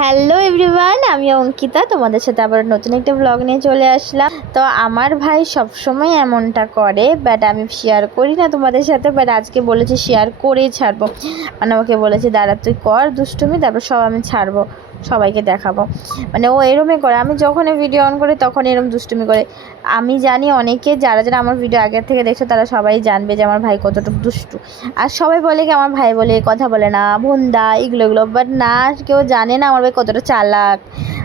Hello everyone, আমি অঙ্কিতা তোমাদের সাথে আবার নতুন একটা ব্লগ নিয়ে চলে আসলাম। তো আমার ভাই সবসময় এমনটা করে, বাট আমি শেয়ার করি না তোমাদের সাথে। বাট আজকে বলেছি শেয়ার করেই ছাড়বো, মানে ওকে বলেছি দাঁড়া তুই কর দুষ্টুমি, তারপর সব আমি ছাড়বো, সবাইকে দেখাবো। মানে ও এরমই করে, আমি যখনই ভিডিও অন করি তখন এরম দুষ্টুমি করে। আমি জানি অনেকে যারা যারা আমার ভিডিও আগের থেকে দেখছো তারা সবাই জানবে যে আমার ভাই কতটুকু দুষ্টু। আর সবাই বলে কি আমার ভাই বলে কথা বলে না, ভুন্দা, এগুলো, বাট না, কেউ জানে না আমার ভাই কতটা চালাক।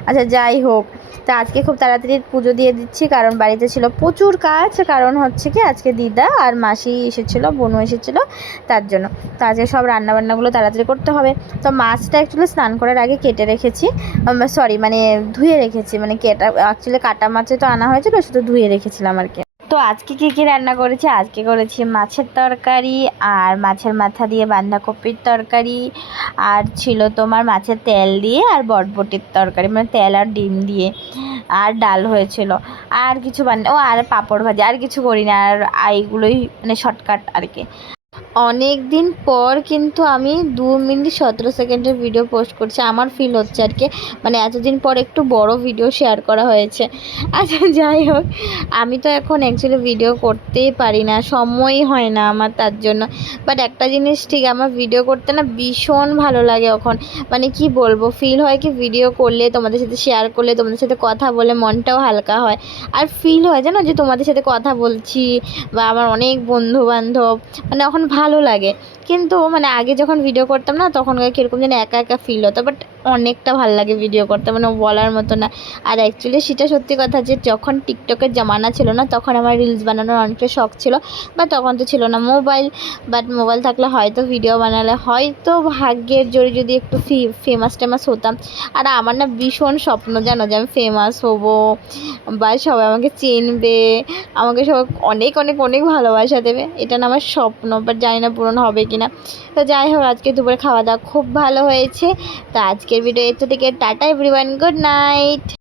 আচ্ছা যাই হোক, তা আজকে খুব তাড়াতাড়ি পুজো দিয়ে দিচ্ছি, কারণ বাড়িতে ছিল প্রচুর কাজ। কারণ হচ্ছে কি আজকে দিদা আর মাসি এসেছিলো, বোনও এসেছিলো, তার জন্য। তো আজকে সব রান্নাবান্নাগুলো তাড়াতাড়ি করতে হবে। তো মাছটা অ্যাকচুয়ালি স্নান করার আগে কেটে রেখেছি, সরি মানে ধুয়ে রেখেছি, মানে অ্যাকচুয়ালি কাটা মাছে তো আনা হয়েছিল, শুধু ধুয়ে রেখেছিলাম আর কি। তো আজকে কী রান্না করেছি, আজকে করেছি মাছের তরকারি আর মাছের মাথা দিয়ে বাঁধাকপির তরকারি, আর ছিল তোমার মাছের তেল দিয়ে আর বটবটির তরকারি, মানে তেল আর ডিম দিয়ে, আর ডাল হয়েছিল। আর কিছু আর পাঁপড় ভাজি, আর কিছু করি না। আর এইগুলোই মানে শর্টকাট আর কি। অনেক দিন পর কিন্তু আমি 2 মিনিট 17 সেকেন্ডের ভিডিও পোস্ট করছি, আমার ফিল হচ্ছে আর কি, মানে এতদিন পর একটু বড় ভিডিও শেয়ার করা হয়েছে। আচ্ছা যাই হোক, আমি তো এখন অ্যাকচুয়ালি ভিডিও করতেই পারি না, সময়ই হয় না আমার তার জন্য। বাট একটা জিনিস ঠিক, আমার ভিডিও করতে না ভীষণ ভালো লাগে এখন। মানে কি বলবো, ফিল হয় কি ভিডিও করলে, তোমাদের সাথে শেয়ার করলে, তোমাদের সাথে কথা বলে মনটাও হালকা হয়। আর ফিল হয় জানো যে তোমাদের সাথে কথা বলছি, বা আমার অনেক বন্ধু বান্ধব, মানে এখন ভালো লাগে। কিন্তু মানে আগে যখন ভিডিও করতাম না, তখন কীরকম যেন একা একা ফিল হতো, বাট অনেকটা ভালো লাগে ভিডিও করতে, মানে বলার মতো না। আর অ্যাকচুয়ালি সেটা সত্যি কথা যে যখন টিকটকের জামানা ছিল না, তখন আমার রিলস বানানোর অনেকটা শখ ছিল, বা তখন তো ছিল না মোবাইল। বাট মোবাইল থাকলে হয়তো ভিডিও বানালে হয়তো ভাগ্যের জোরে যদি একটু ফেমাস হতাম। আর আমার না ভীষণ স্বপ্ন জানো যে আমি ফেমাস হব, বা সবাই আমাকে চিনবে, আমাকে সবাই অনেক অনেক অনেক ভালোবাসা দেবে। এটা না আমার স্বপ্ন, বাট জানি না পূরণ হবে কি না। তো যাই হোক, আজকে দুপুরে খাওয়া দাওয়া খুব ভালো হয়েছে। তো আজকের ভিডিও এর থেকে টাটা এভরিওয়ান, গুড নাইট।